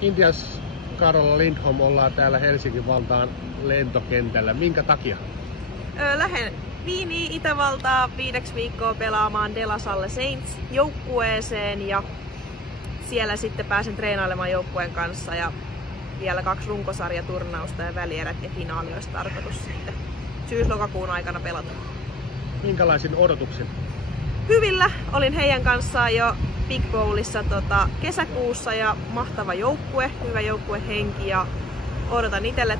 Indians Carola Lindholm, ollaan täällä Helsinki-Vantaan lentokentällä. Minkä takia? Lähden Viiniin Itävaltaa 5 viikkoa pelaamaan De La Salle Saints joukkueeseen ja siellä sitten pääsen treenailemaan joukkueen kanssa ja vielä 2 runkosarjaturnausta ja välierät ja finaali olisi tarkoitus sitten syys-lokakuun aikana pelata. Minkälaisin odotuksin? Hyvillä. Olin heidän kanssaan jo Big Bowlissa kesäkuussa ja mahtava joukkue, hyvä joukkuehenki ja odotan itselle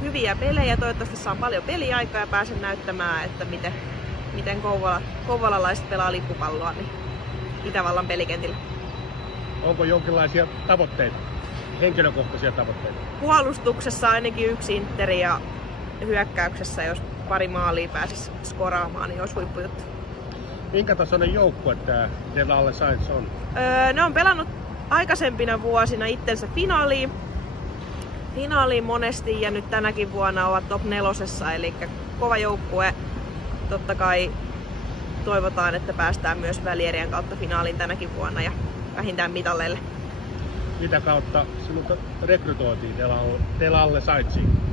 hyviä pelejä. Toivottavasti saan paljon peliaikaa ja pääsen näyttämään, että miten kouvolalaiset pelaa lippupalloa niin Itävallan pelikentillä. Onko jonkinlaisia tavoitteita, henkilökohtaisia tavoitteita? Puolustuksessa ainakin 1 interi ja hyökkäyksessä, jos pari maalia pääsisi skoraamaan, niin olisi huippujuttu. Minkä tasoinen joukkue tämä De La Salle on? Ne on pelannut aikaisempina vuosina itsensä finaaliin monesti ja nyt tänäkin vuonna ovat top 4, eli kova joukkue. Totta kai toivotaan, että päästään myös välierien kautta finaaliin tänäkin vuonna ja vähintään mitalleille. Mitä kautta sinut rekrytoitiin De La Salleen?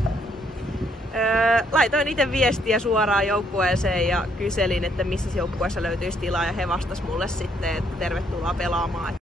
Laitoin itse viestiä suoraan joukkueeseen ja kyselin, että missä joukkueessa löytyisi tilaa ja he vastasivat mulle sitten, että tervetuloa pelaamaan.